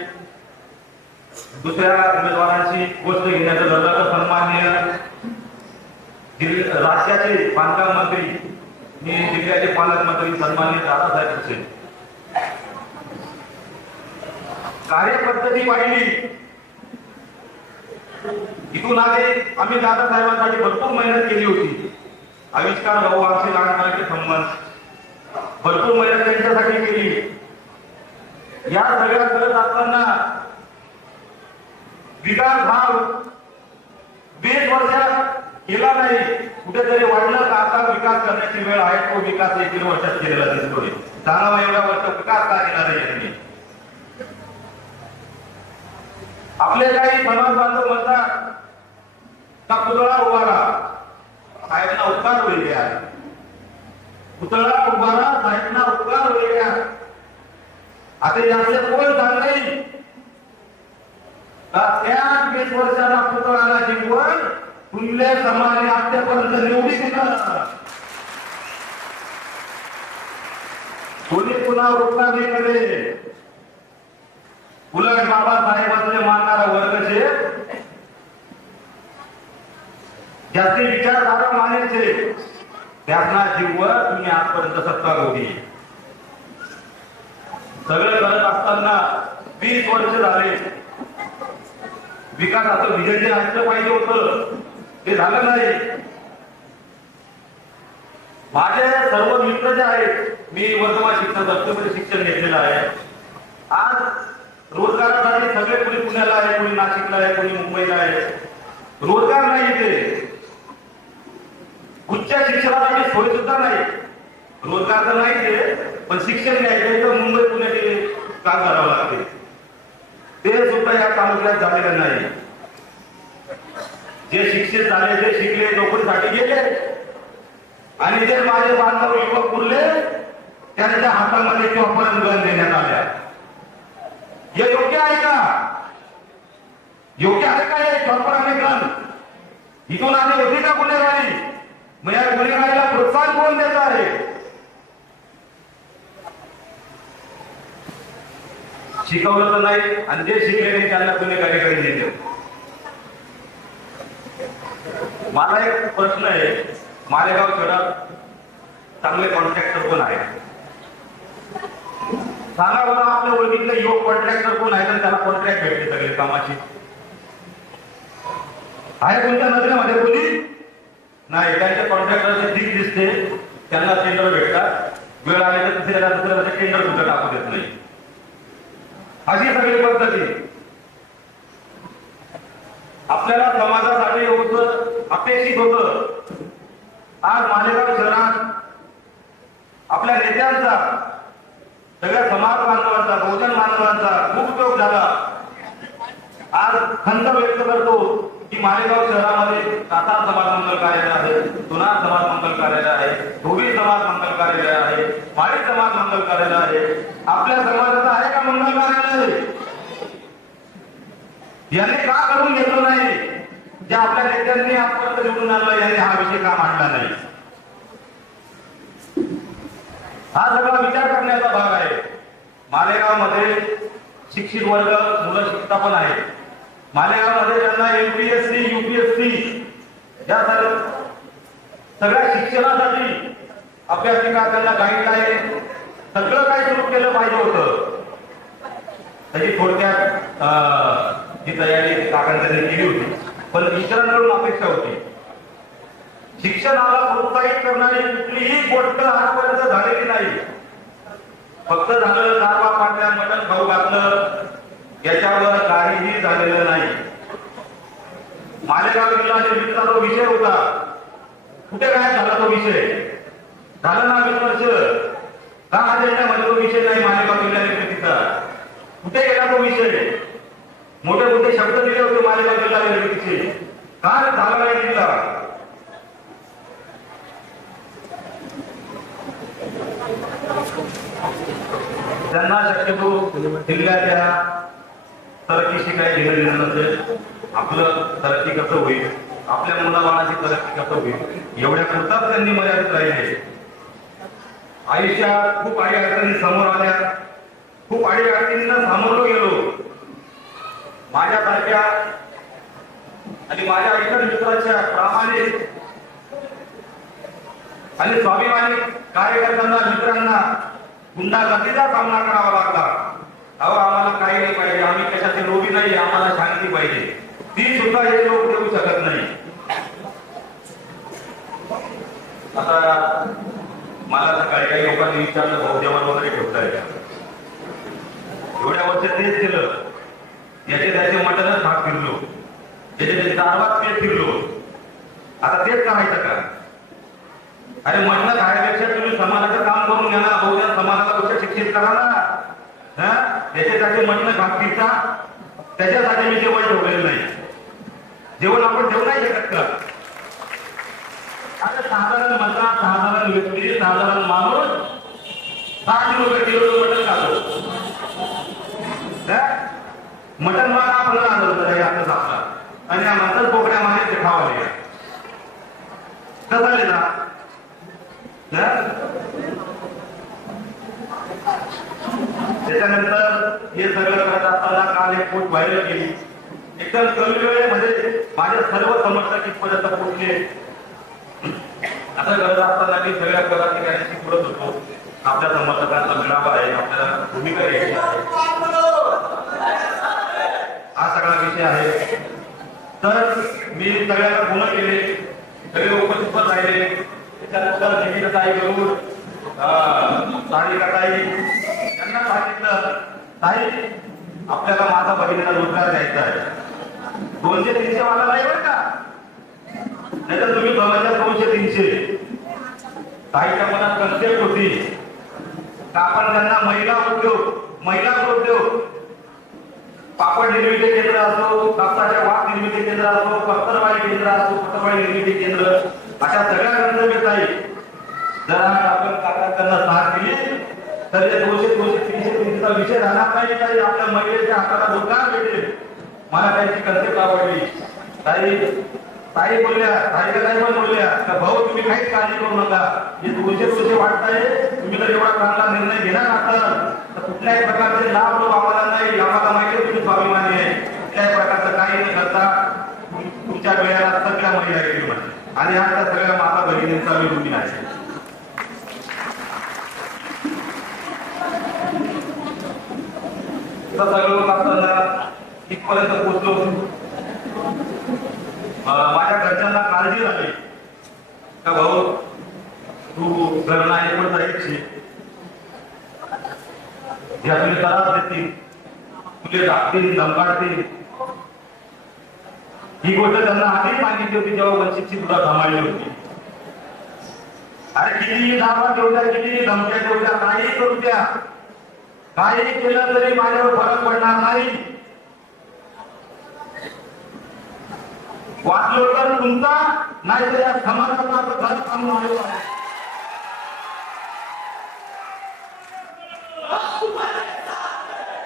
दुसऱ्या उमेदवारांची गोष्ट घेण्याचं लढत सन्माननीय राज्याचे बांधकाम मंत्री, जिल्ह्याचे पालकमंत्री सन्माननीय दादासाहेब भुसे कार्यपद्धती पाहिली. इथून आधी आम्ही दादासाहेबांसाठी भरपूर मेहनत केली होती. आविष्कार भाऊ आमचे लहानपणाचे संबंध भरपूर मेहनत त्यांच्यासाठी केली. या सगळ्या करत असताना विकास हा 20 वर्षात केला नाही, कुठेतरी वाढलं का आता विकास करण्याची वेळ आहे, तो विकास 1-3 वर्षात केलेला दिसतोय. सांगावा एवढ्या वर्ष विकास का केला नाही यांनी. आपले काही समाज बांधव म्हणतात का पुतळा उभारा, साहेबांना उपकार होईल द्या, पुतळा उभारा साहेबांना उपकार होईल द्या. आता याचे कोण सांगेल का त्या 20 वर्षाला पुतळाला जिंकवून फुले समाजाने आतापर्यंत निवडी दिला, कोणी पुन्हा रोखला नाही करे. उलट बाबासाहेबांचे मानणारा वर्ग छे, ज्याचे विचारधारा मानायचे त्यांना जीववर तुम्ही आजपर्यंत सत्ता होती. सगळं करत असताना 20 वर्ष झाले, विकासाचं विजन जे असलं पाहिजे होतं ते झालं नाही. माझे सर्व मित्र जे आहेत, मी वर्तमान शिक्षण संस्थेमध्ये शिक्षण घेतलेलं आहे. आज रोजगारासाठी सगळे कोणी पुण्याला आहे, कोणी नाशिकला आहे, कोणी मुंबईला आहे. रोजगार नाही इथे, उच्च शिक्षणासाठी सोय सुद्धा नाही. रोजगार तर नाही ते, पण शिक्षण घ्यायचं तर मुंबई पुण्याचे काम करावं लागते, ते सुद्धा या तालुक्यात झालेलं नाही. जे शिक्षित झाले, जे शिकले, नोकरीसाठी गेले आणि जे माझे बांधव युवक उरले त्यांच्या हातामध्ये चॉपर गन देण्यात आल्या. हे योग्य आहे का? योग्य आहे का हे चॉपर आणि गन? इथून आली होती का गुन्हेगारी? मग या गुन्हेगारीला प्रोत्साहन कोण देत आहे? शिकवलं तर नाही, आणि जे शिकलेले त्यांना गुन्हेगारीकडे नेते. मला एक प्रश्न आहे, मालेगाव शहरात चांगले कॉन्ट्रॅक्टर कोण आहे? सांगा बरं, आपल्या ओळखीतले योग कॉन्ट्रॅक्टर कोण आहे तर त्याला कॉन्ट्रॅक्ट भेटते सगळे कामाची? आहे कोणत्या नजरेमध्ये कोणी नाही. त्यांच्या कॉन्ट्रॅक्टरचे ठीक दिसते, त्यांना टेंडर भेटतात, वेळ आली तर दुसऱ्या टेंडर सुद्धा टाकू देत नाही. अशी सगळी पद्धती. आपल्याला समाजासाठी होतं, अपेक्षित होतं. आज मालेगाव शहरात आपल्या नेत्यांचा, सगळ्या समाज बांधवांचा, बहुजन बांधवांचा खूप उपयोग झाला. आज खंत व्यक्त करतो की मालेगाव शहरामध्ये सातार समाज मंगल कार्यालय आहे, जुनार समाज मंगल कार्यालय आहे, धोबी समाज मंगल कार्यालय आहे, माळी समाज मंगल कार्यालय आहे. आपल्या समाजाचं आहे का मंगल कार्यालय? यांनी का करून घेतलं नाही? जे आपल्या नेत्यांनी आजपर्यंत निवडून आणलं, यांनी हा विषय का मांडला नाही? हा सगळा विचार करण्याचा भाग आहे. मालेगावमध्ये शिक्षित वर्ग, मुलं शिकता पण आहे. मालेगावमध्ये त्यांना एमपीएससी, यूपीएससी या सगळ्या शिक्षणासाठी अभ्यासिका, त्यांना गाईडलाईन सगळं काही सुरू केलं पाहिजे होतं. त्याची थोडक्यात ही तयारी काकांनी केली होती, पण इतरांकडून अपेक्षा होती. शिक्षणाला प्रोत्साहित करणारी कुठलीही गोष्ट आजपर्यंत झालेली नाही. फक्त झालं दारवा पांढऱ्या मटण खाऊ घातलं, याच्यावर काहीही झालेलं नाही. मालेगाव जिल्हा निर्मितीचा जो विषय होता, कुठे काय झाला तो विषय? झालं ना 20 वर्ष का अजेंड्यामध्ये तो विषय नाही मालेगाव जिल्हा निर्मितीचा? कुठे गेला तो विषय? मोठे मोठे शब्द दिले होते मालेगाव जिल्हा निर्मितीचे, का झाला नाही जिल्हा? त्यांना शक्यतो जिल्ह्याच्या तरक्कीशी काही घेणं देणं नसेल. आपलं तरक्की कसं होईल, आपल्या मुलाबाळाची तरक्की कसं होईल एवढ्या पुरताच त्यांनी मर्यादित राहिले. आयुष्यात खूप अडचणी समोर आल्या, खूप अडचणींना सामोरं गेलो. माझ्यासारख्या आणि माझ्या इतर मित्रांच्या प्रामाणिक आणि स्वाभिमानी कार्यकर्त्यांना, मित्रांना गुंडागर्दीचा सामना करावा लागला. अहो, आम्हाला काही नाही पाहिजे, आम्ही कशाचे लोभी नाही, आम्हाला शांती पाहिजे, ती सुद्धा हे लोक देऊ शकत नाही. आता मला सकाळी काही लोकांनी विचारलं, भाऊ जेवण वगैरे ठेवताय का? एवढ्या वर्ष तेच केलं, याचे त्याचे मटणच भाग फिरलो. त्याचे दारवात ते फिरलो. आता तेच करायचं का? अरे म्हटलं खायपेक्षा तुम्ही समाजाचं काम करून घ्या ना. बहुजन समाजाला कुठे शिक्षित करा ना. त्याच्यासाठी म्हटलं भागतीचा त्याच्यासाठी मी जेवण ठेवलेलं नाही. जेवण आपण ठेवू नाही शकत का? अरे साधारण म्हणतात, साधारण व्यक्ती, साधारण माणूस 60 रुपये किलो मटण खातो. मटण मला 15,000 रुपये आता जातात आणि या म्हणतात बोकड्या मागे ते खावाले कसं ना. त्याच्यानंतर हे सगळं करत असताना काल एक पोस्ट व्हायरल केली. एकदम कमी वेळेमध्ये माझे सर्व समर्थक इथपर्यंत पोहोचले. असं करत असताना मी सगळ्या पदाधिकाऱ्यांशी बोलत होतो. आपल्या समर्थकांचा मिळावा आहे, आपल्याला भूमिका घ्यायची आहे, हा सगळा विषय आहे. तर मी सगळ्यांना फोन केले, सगळे उपस्थित राहिले. त्याच्यानंतर निकिताताई गरुड, सारिकाताई यांना सांगितलं, ताई आपल्याला माझा बहिणीला रोजगार द्यायचा आहे. 200-300 वाला नाही बरं का, नाही तर तुम्ही बघायचा 200-300. ताईच्या मनात कन्सेप्ट होती का आपण त्यांना महिला उद्योग, पापड निर्मिती केंद्र असो, कापसाच्या वाघ निर्मिती केंद्र असो, पत्तरवाळी केंद्र असो, पत्तरवाळी निर्मिती केंद्र, अशा सगळ्या गंतव्य ताई जर आपण त्यांना साथ दिली तर 200-300 विषय राहणार नाही. ताई आपल्या महिलेच्या हाताला रोजगार भेटेल. मला त्याची कन्सेप्ट आवडली. ताई बोलल्या, ताईला पण बोलल्या का भाऊ तुम्ही काहीच काळजी करू नका, हे 200 वाटताय, तुम्ही जर एवढा चांगला निर्णय घेणार असाल तर कुठल्याही प्रकारचे लाभ आम्हाला नाही. आम्हाला माहिती तुम्ही स्वाभिमानी आहे. कुठल्याही प्रकारचं काही न करता तुमच्या वेळेला सगळ्या महिला गेली म्हणजे आणि आता सगळ्या माता भगिनींचा मी रुटीन आहे. सगळं असताना इथपर्यंत पोहोचलो. माझ्या घरच्यांना काळजी झाली का भाऊ तू घरना एकूण जायची ज्या तुम्ही त्रास देतील, तुझे टाकतील, धमकाडतील. ही गोष्ट त्यांना आधी सांगितली होती जेव्हा वंचितची सुद्धा सांभाळली होती. अरे किती दावा देऊ द्या, किती धमक्या देऊ द्या, काही करू द्या, काही केलं तरी माझ्यावर फरक पडणार नाही. वाचलो तर तुमचा, नाही तर या समाजाचा घर सांगून आलो आहे.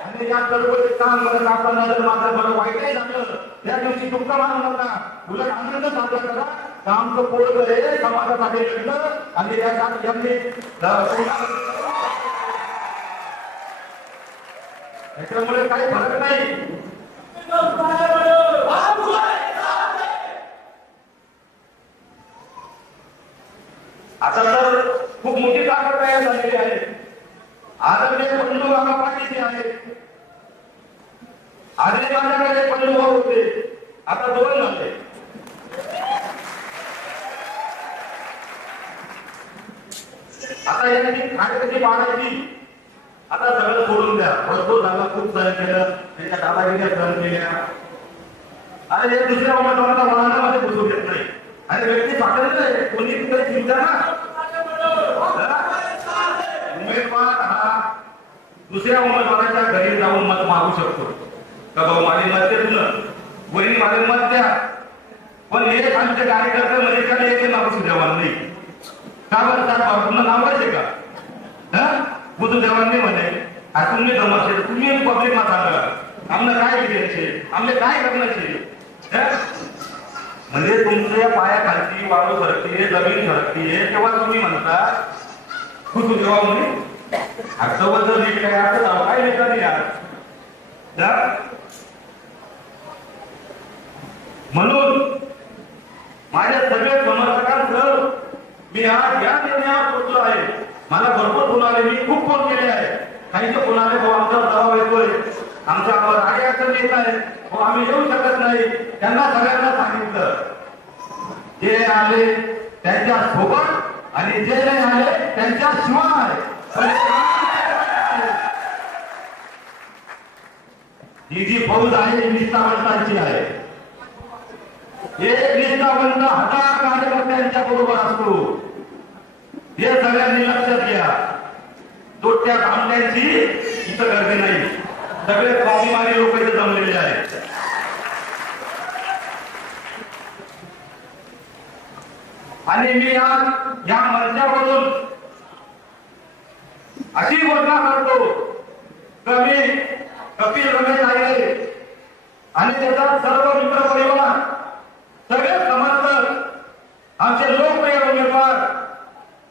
आणि या चळवळीत काम करत असताना जर माझं बरं वाईटही झालं त्या दिवशी तुमचा मान नव्हता, उलट आनंद साजरा करा. आमचं पोरग हे समाजासाठी लढलं आणि त्यासाठी यांनी त्याच्यामुळे काही फरक नाही. आता तर खूप मोठी ताकद तयार झालेली आहे. आदरणीय बंधू आम्हा पाठीशी आहेत. आधी माझ्याकडे बंधू भाऊ होते, आता 2 झाले. आता यांनी खाट कशी पाडायची आता सगळं सोडून द्या. भरपूर झाला, खूप सहन केलं, त्यांच्या दादागिऱ्या सहन केल्या. आणि हे दुसऱ्या उमेदवाराला वळणामध्ये घुसू देत नाही. आणि व्यक्ती स्वातंत्र्य कोणी काही चिंता ना, उमेदवार हा दुसऱ्या उमेदवाराच्या घरी जाऊन मत मागू शकतो का भाऊ माझे मत दे, तुला वहिनी माझे मत द्या. पण हे आमचे कार्यकर्ते म्हणजे एक नाव सुद्धा नाही का बरं साहेब तुम्हाला नावायचे का बुधू देवांनी म्हणे तुम्ही जमवशे तुम्ही पब्लिकला सांगा आम्हाला काय करायचे, आम्हाला काय करण्याचे. म्हणजे तुमच्या पायाखालची वाळू सरकते, जमीन सरकते, तेव्हा तुम्ही म्हणता खुशू देवा म्हणे अर्धवट जर नीट काय असं काय नेता नाही यार. म्हणून माझ्या सगळ्या समर्थकांसह मी आज या निर्णयावर पोहोचलो आहे. मला भरपूर फोन आले, मी खूप फोन केले आहे. काहीचे फोन आले भाऊ आमचा दबाव येतोय, आमच्यावर आडी अडचण येत आहे, आम्ही येऊ शकत नाही. त्यांना सगळ्यांना सांगितलं जे आले त्यांच्या सोबत आणि जे नाही आले त्यांच्या शिवाय. ही जी फौज आहे ही निष्ठावंतांची आहे. एक निष्ठावंत 1000 कार्यकर्त्यांच्या बरोबर असतो. हे सगळ्यांनी लक्षात घ्या. तोट्या थांबण्याची इथं गर्दी नाही. सगळे स्वाभिमानी लोक इथे जमलेले आहेत. आणि मी आज या मंचावरून अशी घोषणा करतो की मी कपिल रमेश आहे आणि त्याचा सर्व मित्र परिवार, सगळे समर्थक, आमचे लोकप्रिय उमेदवार,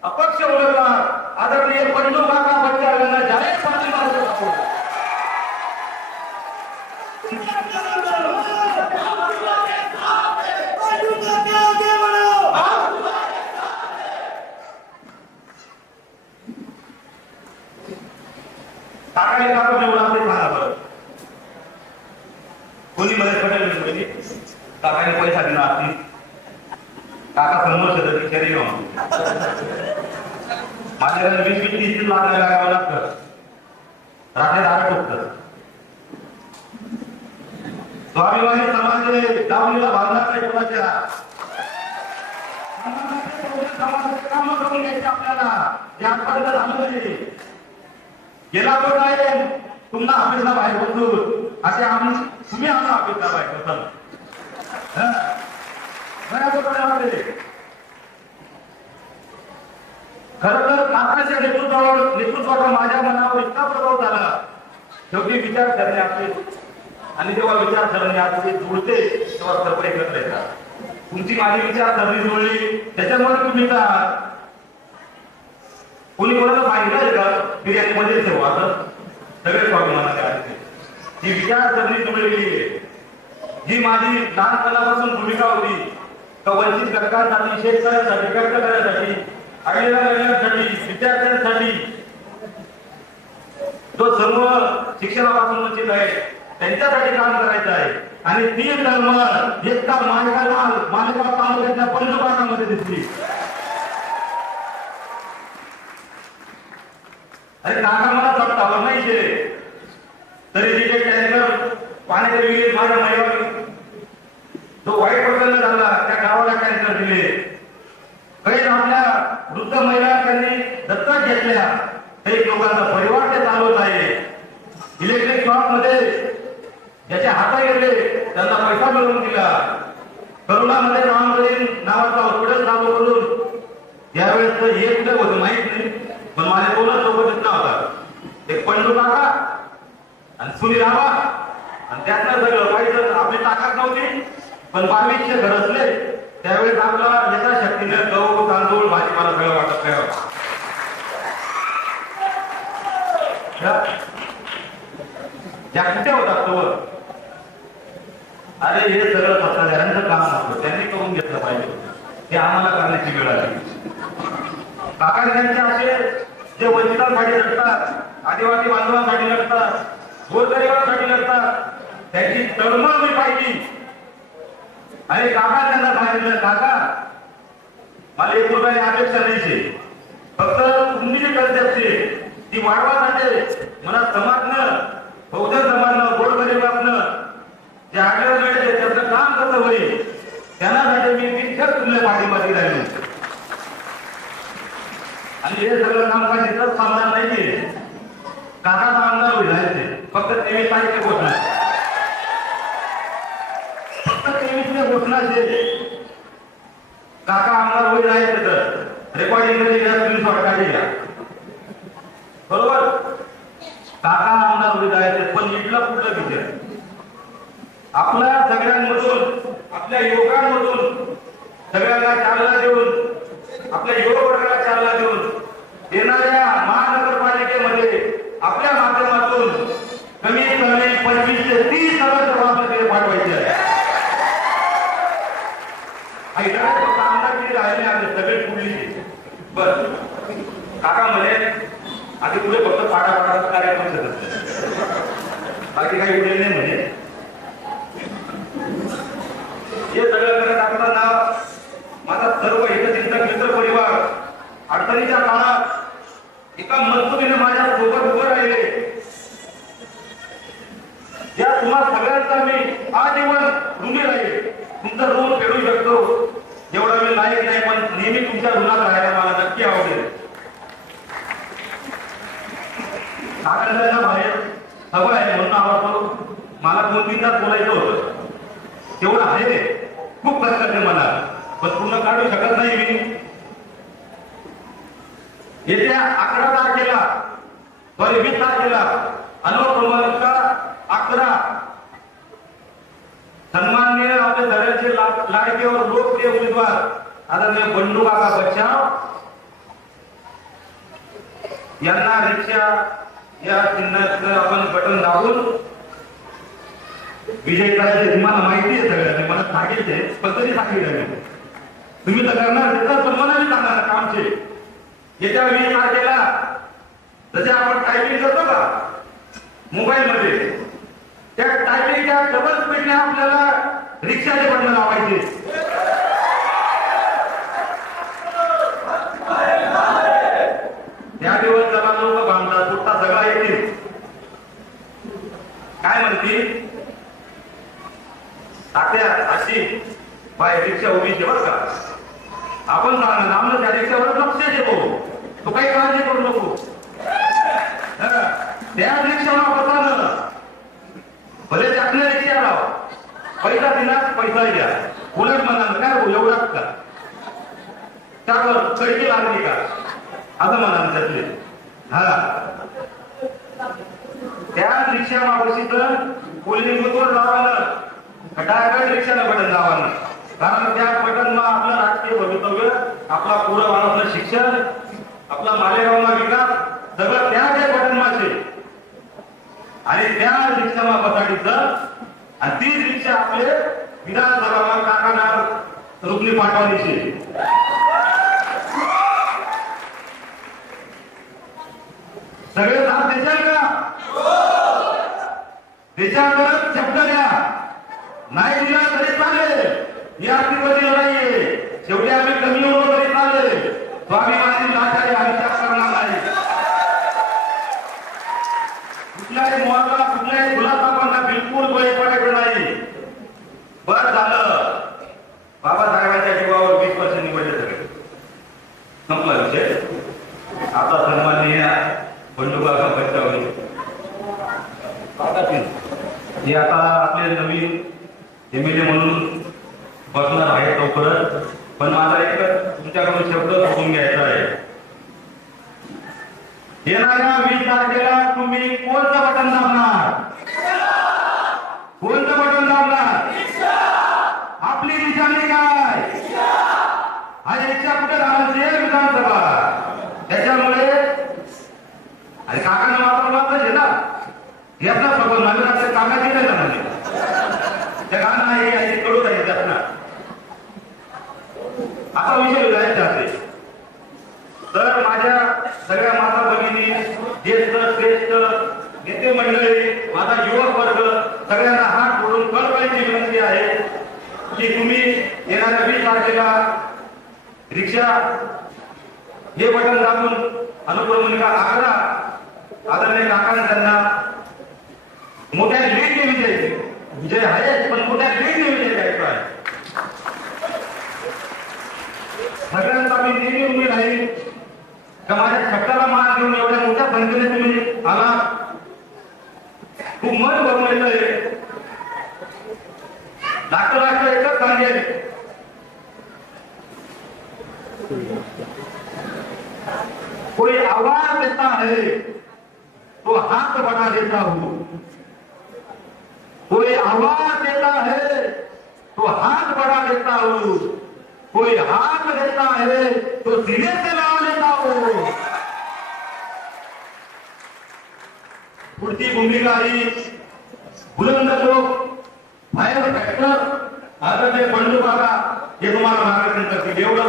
अपक्ष उमेदवार आदरणीय पंडू काका बच्चार यांना जाहीर पाठिंबा देतो. काकाने काका निवडून आपले सांगा बरं. कोणी मध्ये पटेल काकाने पैसा दिला असतील. काका समोर शरद शरीर माझ्याकडे 20-30 लाख लागावं लागतं. राहण्यात आठ होतं. स्वाभिमानी समाज दावणीला भावना नाही कोणाच्या. समाजाचे काम करून घ्यायचे आपल्याला. यापर्यंत झालं गेला तो काय तुम्हाला अपेक्षा बाहेर बसू असे आम्ही तुम्ही आम्हाला अपेक्षा बाहेर बसाल. खरं तर काकाच्या नेतृत्वाचा माझ्या मनावर इतका प्रभाव झाला. शेवटी विचारसरणी असते आणि जेव्हा विचारसरणी आपली जुळते तेव्हा सर्व एकत्र येतात. तुमची माझी विचारसरणी जुळली त्याच्यामुळे तुम्ही का कोणी कोणाला सांगितलं का बिर्याणी मध्ये ठेवा असं सगळे स्वाभिमानाने असते. ही विचारसरणी जुळलेली आहे. जी माझी लहानपणापासून भूमिका होती तर वंचित घटकांसाठी, शेतकऱ्यांसाठी, कष्टकऱ्यांसाठी, आलेल्या महिलांसाठी, विद्यार्थ्यांसाठी, जो समूह शिक्षणापासून वंचित आहे त्यांच्यासाठी काम करायचं आहे. आणि ती तळमळ एकटा मालेगाव तालुक्याच्या पंचपाटामध्ये दिसली. अरे काका मला सत्तावर नाही गेले तरी तिथे टँकर पाण्याचे विहिरीत माझ्या महिला जो वाईट प्रसंग झाला त्या गावाला टँकर दिले. काही आपल्या वृद्ध महिला त्यांनी दत्तक घेतल्या. काही लोकांचा परिवार ते चालवत आहे. इलेक्ट्रिक शॉप मध्ये ज्याचे हाता गेले त्यांना पैसा मिळवून दिला. करोनामध्ये काम करीन नावाचा हॉस्पिटल चालू करून यावेळेस तर हे कुठे होतं माहित नाही पण माझ्या 2 सोबत इथला होता. एक पंडू काका आणि सुनील आबा आणि त्यातलं सगळं काही आपली ताकद नव्हती पण 2200 घर असले त्यावेळेस आपला यथाशक्तीने गहू, तांदूळ, भाजीपाला सगळं वाटत काय ज्या कुठे होतात तोवर. अरे हे सगळं सत्ताधाऱ्यांचं काम नसतं. त्यांनी करून घेतलं पाहिजे. हे आम्हाला करण्याची वेळ आली. काका त्यांचे असे जे वंचितांसाठी लढतात, आदिवासी बांधवांसाठी लढतात, गोरगरिबांसाठी लढतात त्यांची तळमळ मी पाहिली. आणि काका त्यांना सांगितलं काका मला 1 रुपयाची अपेक्षा नाही. फक्त तुम्ही जी करते ती वाढवासाठी मला समाजनं, बहुजन समाजनं, गोरगरिबांना जे आठवड्यात मिळते त्याचं काम कसं होईल त्यासाठी मी तितक्याच तुमच्या पाठीमागे राहिलो. आणि हे सगळं काम काय तिथंच थांबणार नाहीये. काकाचा आमदार होईल फक्त 23 तारखेला घोषणा. फक्त 23 घोषणाचे काका आमदार होईल आहे तर रेकॉर्डिंग तुम्ही सरकारने घ्या बरोबर. काका आमदार होईल आहे पण इथला कुठला विचार आपल्या सगळ्यांमधून, आपल्या युवकांमधून सगळ्यांना चालना देऊन, आपल्या युवक वर्गाला चालना देऊन येणाऱ्या महानगरपालिकेमध्ये आपल्या माध्यमातून कमीत कमी 25 ते 30 नगरसेवकांमध्ये पाठवायचे आहे. आमदारगिरी राहिले आपले सगळे पुढली बस. काका म्हणे आधी पुढे फक्त पाडापाडाचा कार्यक्रम करत बाकी काही उडले नाही म्हणे. हे सगळं करत असताना माझा सर्व हितचिंतक मित्र परिवार अडचणीच्या काळात एका मजबुतीने माझ्या सोबत उभं राहिले. या तुम्हा सगळ्यांचा मी आजीवन ऋणी राहील. तुमचा तुमचं ऋण फेडू शकतो एवढा मी लायक नाही, पण नेहमी तुमच्या ऋणात राहायला मला नक्की आवडेल. काकांच्या बाहेर सभा आहे म्हणून आवडतो. मला 2-3 तास बोलायचं होतं, तेवढं आहे ते. खूप कष्ट आहे मला, पण पूर्ण काढू शकत नाही मी. येत्या 11 तारखेला 20 तारखेला अनुक्रमांक 11 सन्माननीय आपल्या धड्याचे लाडके व लोकप्रिय उमेदवार आदरणीय बंडू काका बच्चाव यांना रिक्षा या चिन्हाचं आपण बटन दाबून विजय करायचे. तुम्हाला माहिती आहे सगळ्यांनी, मला सांगितले पण तरी सांगितलं तुम्ही तर करणार तर पण मला सांगणार कामचे. येत्या 20 तारखेला जसे आपण टायपिंग करतो का मोबाईल मध्ये, त्या टायपिंगच्या डबल स्पीडने आपल्याला रिक्षाचे बटन लावायचे. त्या दिवस जरा लोक बांधतात सुट्टा सगळा येतील. काय म्हणतील तात्या अशी बाय रिक्षा उभी आहे बरं का, आपण सांगणार आम्हाला त्या रिक्षावर लक्ष देतो, तो काही काळजी करू नको. त्या रिक्षाला बसवलं भले टाकण्या रिक्षा लाव, पैसा दिलास पैसा द्या, उलट म्हणाल काय हो एवढाच का त्यावर कडकी लागली का असं म्हणाल त्यातले. त्या रिक्षा मावशीच पोलिंगवर लावायला डायरेक्ट रिक्षाला बटन लावायला, कारण त्या बटन आपलं राजकीय भवितव्य, आपला पुढं वाढवलं शिक्षण, आपला मालेगावला विकास सगळं त्या बटन मासे आणि त्या रिक्षाला बसाडीचं. आणि तीच रिक्षा आपले विधानसभा काकांना रुग्णी पाठवण्याची. सगळे साथ देशाल का? देशावर शब्द द्या, नाही दिला तरी चालेल. ही आपली बदली लढाई आहे. शेवटी आम्ही कमी होतो तरी चालेल, स्वाभिमानी लाचारी आम्ही त्याग करणार नाही. कुठल्याही मोहल्ला कुठल्याही गुलाबांना बिलकुल बळी पडायचं नाही. बरं झालं बाबासाहेबांच्या जीवावर 20 वर्ष निवडले सगळे, संपला विषय. आता सन्माननीय बंडू काका बच्चाव हे आता आपले नवीन MLA म्हणून बसणार आहे लवकरच. पण माझा एक तुमच्याकडून शब्द बघून घ्यायचा आहे. येणाऱ्या 20 तारखेला तुम्ही कोणतं बटन दाबणार? कोणतं बटन दाबणार? आपली निशाणी काय? हा रिक्षा कुठे घालायची? विधानसभा. त्याच्यामुळे आणि काकांना मात्र ना यातला प्रबंध नवीन आपल्या काकाची नाही झाला त्या गाणं नाही कडू आहे त्यातला. आता विषय जायचा असेल तर माझ्या सगळ्या माता भगिनी, ज्येष्ठ श्रेष्ठ नेते मंडळी, माझा युवक वर्ग सगळ्यांना हात जोडून कळकळीची विनंती आहे की तुम्ही येणाऱ्या 20 तारखेला रिक्षा हे बटन दाबून अनुक्रमांक 11 आदरणीय काकांना मोठ्या लीडने विजय आहे, पण मोठ्या लीडने विजय द्यायचा आहे. सगळ्यांचा मी नेहमी उभी राहील का माझ्या शब्दाला मान देऊन एवढ्या मोठ्या संख्येने तुम्ही आला. खूप मन भरून येतंय. राष्ट्र एकच सांगेल, कोई आवाज देता है तो हाथ बढ़ा देता हूं, कोई आवाज देता है तो हाथ बढ़ा देता हूं, कोई हाथ देता है तो सीने से लगा लेता हूं. पुढची भूमिका ही बुलंद लोक फायर फॅक्टर आदरणीय बंडू काका हे तुम्हाला मार्गदर्शन करतील. एवढं